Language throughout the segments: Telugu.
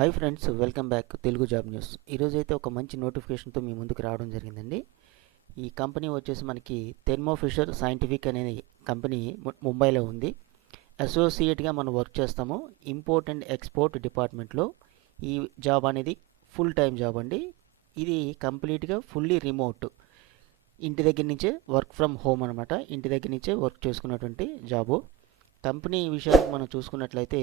Hi friends, welcome back Telugu job news. ఈరోజైతే ఒక మంచి నోటిఫికేషన్తో మీ ముందుకు రావడం జరిగిందండి. ఈ కంపెనీ వచ్చేసి మనకి థెర్మో ఫిషర్ సైంటిఫిక్ అనే కంపెనీ ముంబైలో ఉంది. అసోసియేట్గా మనం వర్క్ చేస్తాము ఇంపోర్ట్ అండ్ ఎక్స్పోర్ట్ డిపార్ట్మెంట్లో. ఈ జాబ్ అనేది ఫుల్ టైం జాబ్ అండి. ఇది కంప్లీట్గా ఫుల్లీ రిమోట్, ఇంటి దగ్గర నుంచే వర్క్ ఫ్రమ్ హోమ్ అనమాట. ఇంటి దగ్గర నుంచే వర్క్ చేసుకున్నటువంటి జాబు. కంపెనీ విషయానికి మనం చూసుకున్నట్లయితే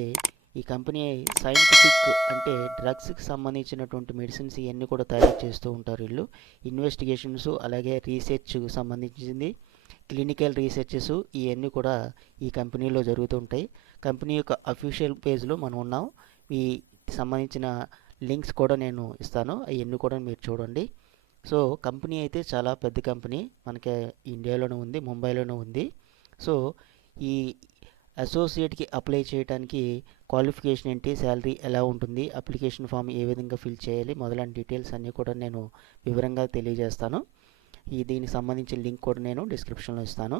ఈ కంపెనీ సైంటిఫిక్ అంటే డ్రగ్స్కి సంబంధించినటువంటి మెడిసిన్స్ ఇవన్నీ కూడా తయారు చేస్తూ ఉంటారు. వీళ్ళు ఇన్వెస్టిగేషన్స్ అలాగే రీసెర్చ్కి సంబంధించింది క్లినికల్ రీసెర్చెస్ ఇవన్నీ కూడా ఈ కంపెనీలో జరుగుతూ ఉంటాయి. కంపెనీ యొక్క అఫీషియల్ పేజ్లో మనం ఉన్నాం. ఈ సంబంధించిన లింక్స్ కూడా నేను ఇస్తాను, అవన్నీ కూడా మీరు చూడండి. సో కంపెనీ అయితే చాలా పెద్ద కంపెనీ, మనకి ఇండియాలోనే ఉంది, ముంబైలోనే ఉంది. సో ఈ అసోసియేట్కి అప్లై చేయడానికి క్వాలిఫికేషన్ ఏంటి, శాలరీ ఎలా ఉంటుంది, అప్లికేషన్ ఫామ్ ఏ విధంగా ఫిల్ చేయాలి మొదలైన డీటెయిల్స్ అన్నీ కూడా నేను వివరంగా తెలియజేస్తాను. దీనికి సంబంధించిన లింక్ కూడా నేను డిస్క్రిప్షన్లో ఇస్తాను.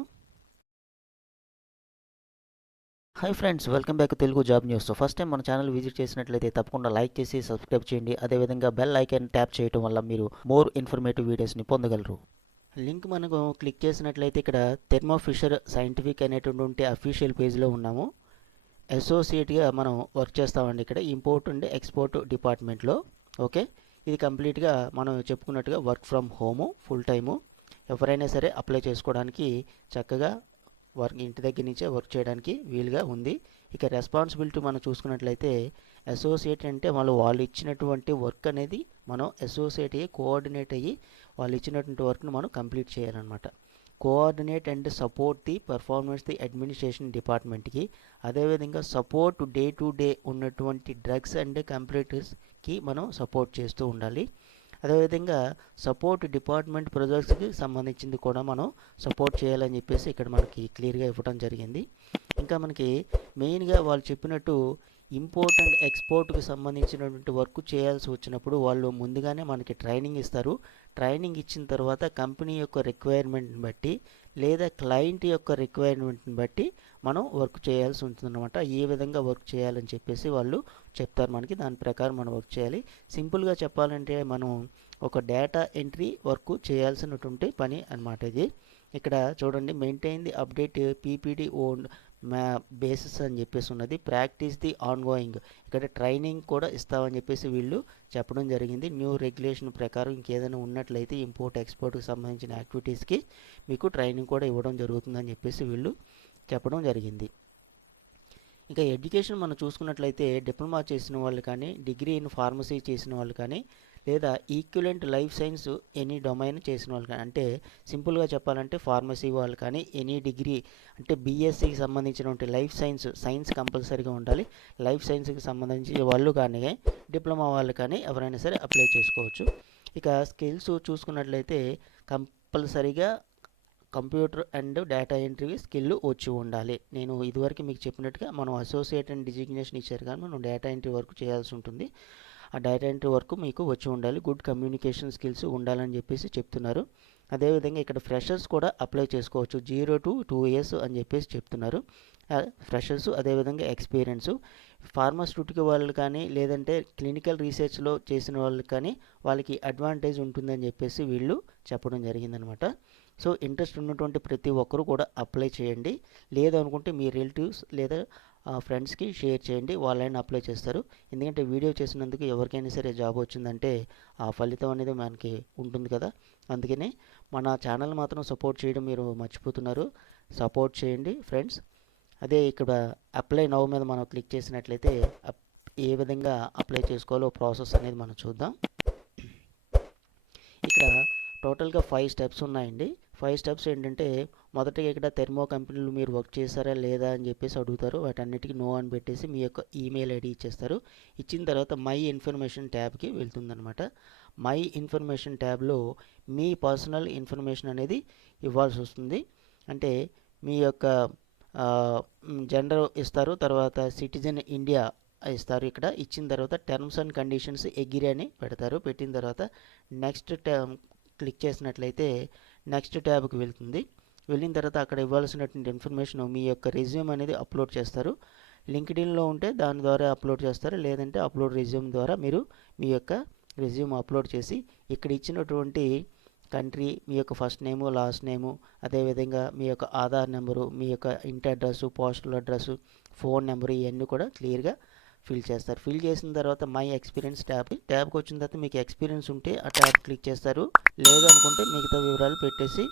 Hi friends, welcome back Telugu job news. First time మన ఛానల్ విజిట్ చేసినట్లయితే తప్పకుండా లైక్ చేసి సబ్స్క్రైబ్ చేయండి. అదేవిధంగా బెల్ ఐకాన్ ట్యాప్ చేయడం వల్ల మీరు మోర్ ఇన్ఫర్మేటివ్ వీడియోస్ని పొందగలరు. లింక్ మనకు క్లిక్ చేసినట్లయితే ఇక్కడ థెర్మో ఫిషర్ సైంటిఫిక్ అనేటువంటి అఫీషియల్ పేజ్లో ఉన్నాము. అసోసియేట్గా మనం వర్క్ చేస్తామండి ఇక్కడ ఇంపోర్ట్ అండ్ ఎక్స్పోర్ట్ డిపార్ట్మెంట్లో. ఓకే, ఇది కంప్లీట్గా మనం చెప్పుకున్నట్టుగా work from home, full time. ఎవరైనా సరే అప్లై చేసుకోవడానికి చక్కగా ఇంటి దగ్గర నుంచే వర్క్ చేయడానికి వీలుగా ఉంది. ఇక రెస్పాన్సిబిలిటీ మనం చూసుకున్నట్లయితే అసోసియేట్ అంటే వాళ్ళు ఇచ్చినటువంటి వర్క్ అనేది మనం అసోసియేట్ అయ్యి కోఆర్డినేట్ అయ్యి వాళ్ళు ఇచ్చినటువంటి వర్క్ను మనం కంప్లీట్ చేయాలన్నమాట. Coordinate and support the performance the administration డిపార్ట్మెంట్కి, అదేవిధంగా సపోర్ట్ డే టు డే ఉన్నటువంటి డ్రగ్స్ అండ్ కంప్యూటర్స్కి మనం సపోర్ట్ చేస్తూ ఉండాలి. అదేవిధంగా సపోర్ట్ డిపార్ట్మెంట్ ప్రాజెక్ట్స్కి సంబంధించింది కూడా మనం సపోర్ట్ చేయాలని చెప్పేసి ఇక్కడ మనకి క్లియర్గా ఇవ్వడం జరిగింది. ఇంకా మనకి మెయిన్గా వాళ్ళు చెప్పినట్టు ఇంపోర్ట్ అండ్ ఎక్స్పోర్ట్కి సంబంధించినటువంటి వర్క్ చేయాల్సి వచ్చినప్పుడు వాళ్ళు ముందుగానే మనకి ట్రైనింగ్ ఇస్తారు. ట్రైనింగ్ ఇచ్చిన తర్వాత కంపెనీ యొక్క రిక్వైర్మెంట్ని బట్టి లేదా క్లయింట్ యొక్క రిక్వైర్మెంట్ని బట్టి మనం వర్క్ చేయాల్సి ఉంటుందన్నమాట. ఏ విధంగా వర్క్ చేయాలని చెప్పేసి వాళ్ళు చెప్తారు మనకి, దాని ప్రకారం మనం వర్క్ చేయాలి. సింపుల్గా చెప్పాలంటే మనం ఒక డేటా ఎంట్రీ వర్క్ చేయాల్సినటువంటి పని అన్నమాట ఇది. ఇక్కడ చూడండి, maintain the update PPT own basis అని చెప్పేసి ఉన్నది. ప్రాక్టీస్ ది ఆన్ గోయింగ్, ఇక్కడ ట్రైనింగ్ కూడా ఇస్తామని చెప్పేసి వీళ్ళు చెప్పడం జరిగింది. న్యూ రెగ్యులేషన్ ప్రకారం ఇంకేదైనా ఉన్నట్లయితే ఇంపోర్ట్ ఎక్స్పోర్ట్కి సంబంధించిన యాక్టివిటీస్కి మీకు ట్రైనింగ్ కూడా ఇవ్వడం జరుగుతుందని చెప్పేసి వీళ్ళు చెప్పడం జరిగింది. ఇంకా ఎడ్యుకేషన్ మనం చూసుకున్నట్లయితే డిప్లొమా చేసిన వాళ్ళు కానీ, డిగ్రీ ఇన్ ఫార్మసీ చేసిన వాళ్ళు కానీ, లేదా equivalent life science any domain చేసిన వాళ్ళు కానీ, అంటే సింపుల్గా చెప్పాలంటే ఫార్మసీ వాళ్ళు కానీ, ఎనీ డిగ్రీ అంటే బీఎస్సీకి సంబంధించినటువంటి లైఫ్ సైన్స్ కంపల్సరీగా ఉండాలి. లైఫ్ సైన్స్కి సంబంధించి వాళ్ళు కానీ, డిప్లొమా వాళ్ళు కానీ ఎవరైనా సరే అప్లై చేసుకోవచ్చు. ఇక స్కిల్స్ చూసుకున్నట్లయితే కంపల్సరీగా computer and data entry skill వచ్చి ఉండాలి. నేను ఇదివరకు మీకు చెప్పినట్టుగా మనం అసోసియేట్ అండ్ డిజిగ్నేషన్ ఇచ్చారు కానీ మనం డేటా ఎంట్రీ వర్క్ చేయాల్సి ఉంటుంది. ఆ డేటా ఎంట్రీ వర్క్ మీకు వచ్చి ఉండాలి. గుడ్ కమ్యూనికేషన్ స్కిల్స్ ఉండాలని చెప్పేసి చెప్తున్నారు. అదేవిధంగా ఇక్కడ ఫ్రెషర్స్ కూడా అప్లై చేసుకోవచ్చు. 0 to 2 years అని చెప్పేసి చెప్తున్నారు ఫ్రెషర్స్. అదేవిధంగా ఎక్స్పీరియన్స్ ఫార్మాస్యూటికల్ వాళ్ళు కానీ లేదంటే క్లినికల్ రీసెర్చ్లో చేసిన వాళ్ళు కానీ వాళ్ళకి అడ్వాంటేజ్ ఉంటుందని చెప్పేసి వీళ్ళు చెప్పడం జరిగిందనమాట. సో ఇంట్రెస్ట్ ఉన్నటువంటి ప్రతి ఒక్కరూ కూడా అప్లై చేయండి. లేదనుకుంటే మీ రిలేటివ్స్ లేదా ఫ్రెండ్స్కి షేర్ చేయండి, వాళ్ళైనా అప్లై చేస్తారు. ఎందుకంటే వీడియో చేసినందుకు ఎవరికైనా సరే జాబ్ వచ్చిందంటే ఆ ఫలితం అనేది మనకి ఉంటుంది కదా. అందుకనే మన ఛానల్ మాత్రం సపోర్ట్ చేయడం మీరు మర్చిపోతున్నారు. సపోర్ట్ చేయండి ఫ్రెండ్స్. అదే ఇక్కడ అప్లై నౌ మీద మనం క్లిక్ చేసినట్లయితే ఏ విధంగా అప్లై చేసుకోవాలో ప్రాసెస్ అనేది మనం చూద్దాం. ఇక్కడ టోటల్గా 5 స్టెప్స్ ఉన్నాయండి. 5 స్టెప్స్ ఏంటంటే మొదటగా ఇక్కడ థెర్మో కంపెనీలు మీరు వర్క్ చేశారా లేదా అని చెప్పేసి అడుగుతారు. వాటన్నిటికీ నో అని పెట్టేసి మీ యొక్క ఈమెయిల్ ఐడి ఇచ్చేస్తారు. ఇచ్చిన తర్వాత మై ఇన్ఫర్మేషన్ ట్యాబ్కి వెళ్తుందనమాట. మై ఇన్ఫర్మేషన్ ట్యాబ్లో మీ పర్సనల్ ఇన్ఫర్మేషన్ అనేది ఇవ్వాల్సి వస్తుంది. అంటే మీ యొక్క జెండర్ ఇస్తారు, తర్వాత సిటిజన్ ఇండియా ఇస్తారు. ఇక్కడ ఇచ్చిన తర్వాత టర్మ్స్ అండ్ కండిషన్స్ అగ్రీ అని పెడతారు. పెట్టిన తర్వాత నెక్స్ట్ క్లిక్ చేసినట్లయితే నెక్స్ట్ ట్యాబ్కి వెళ్తుంది. వెళ్ళిన తర్వాత అక్కడ ఇవ్వాల్సినటువంటి ఇన్ఫర్మేషన్ మీ యొక్క రెజ్యూమ్ అనేది అప్లోడ్ చేస్తారు. లింక్డ్ఇన్లో ఉంటే దాని ద్వారా అప్లోడ్ చేస్తారు, లేదంటే అప్లోడ్ రెజ్యూమ్ ద్వారా మీరు మీ యొక్క రెజ్యూమ్ అప్లోడ్ చేసి ఇక్కడ ఇచ్చినటువంటి కంట్రీ, మీ యొక్క ఫస్ట్ నేము, లాస్ట్ నేము, అదేవిధంగా మీ యొక్క ఆధార్ నెంబరు, మీ యొక్క ఇంటి address, postal address, phone number ఇవన్నీ కూడా క్లియర్గా ఫిల్ చేస్తారు. ఫిల్ చేసిన తర్వాత మై ఎక్స్పీరియన్స్ ట్యాబ్కి వచ్చిన తర్వాత మీకు ఎక్స్పీరియన్స్ ఉంటే ఆ ట్యాబ్ క్లిక్ చేస్తారు, లేదు అనుకుంటే మిగతా వివరాలు పెట్టేసి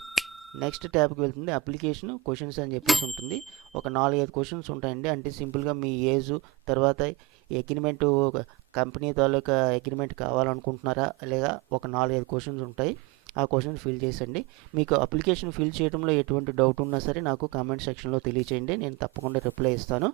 నెక్స్ట్ ట్యాబ్కి వెళ్తుంది. అప్లికేషన్ క్వశ్చన్స్ అని చెప్పేసి ఉంటుంది. ఒక 4-5 క్వశ్చన్స్ ఉంటాయండి. అంటే సింపుల్గా మీ ఏజు, తర్వాత అగ్రిమెంట్, కంపెనీ తాలూకా అగ్రిమెంట్ కావాలనుకుంటున్నారా, లేదా ఒక 4-5 క్వశ్చన్స్ ఉంటాయి. ఆ క్వశ్చన్ ఫిల్ చేసండి. మీకు అప్లికేషన్ ఫిల్ చేయడంలో ఎటువంటి డౌట్ ఉన్నా సరే నాకు కామెంట్ సెక్షన్లో తెలియచేయండి, నేను తప్పకుండా రిప్లై ఇస్తాను.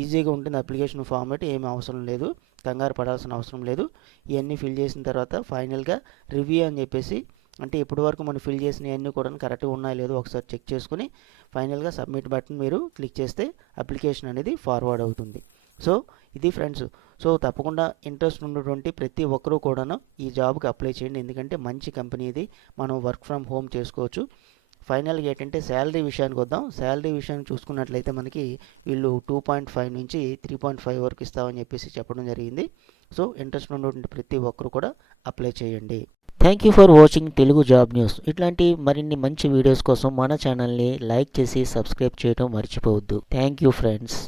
ఈజీగా ఉంటుంది అప్లికేషన్ ఫార్మాట్, ఏమీ అవసరం లేదు, కంగారు పడాల్సిన అవసరం లేదు. ఇవన్నీ ఫిల్ చేసిన తర్వాత ఫైనల్గా రివ్యూ అని చెప్పేసి, అంటే ఇప్పటి వరకు మనం ఫిల్ చేసినవన్నీ కూడా కరెక్ట్గా ఉన్నాయో లేదో ఒకసారి చెక్ చేసుకుని ఫైనల్గా సబ్మిట్ బటన్ మీరు క్లిక్ చేస్తే అప్లికేషన్ అనేది ఫార్వర్డ్ అవుతుంది. సో ఇది ఫ్రెండ్స్. సో తప్పకుండా ఇంట్రెస్ట్ ఉన్నటువంటి ప్రతి ఒక్కరూ కూడాను ఈ జాబ్కి అప్లై చేయండి, ఎందుకంటే మంచి కంపెనీ ఇది, మనం వర్క్ ఫ్రమ్ హోమ్ చేసుకోవచ్చు. ఫైనల్గా ఏంటంటే శాలరీ విషయానికి వద్దాం. శాలరీ విషయాన్ని చూసుకున్నట్లయితే మనకి వీళ్ళు 2.5 నుంచి 3.5 వరకు ఇస్తామని చెప్పేసి చెప్పడం జరిగింది. సో ఇంట్రెస్ట్ ఉన్నటువంటి ప్రతి ఒక్కరు కూడా అప్లై చేయండి. Thank you for watching Telugu job news. ఇట్లాంటి మరిన్ని మంచి వీడియోస్ కోసం మన ఛానల్ని లైక్ చేసి సబ్స్క్రైబ్ చేయడం మర్చిపోవద్దు. Thank you friends.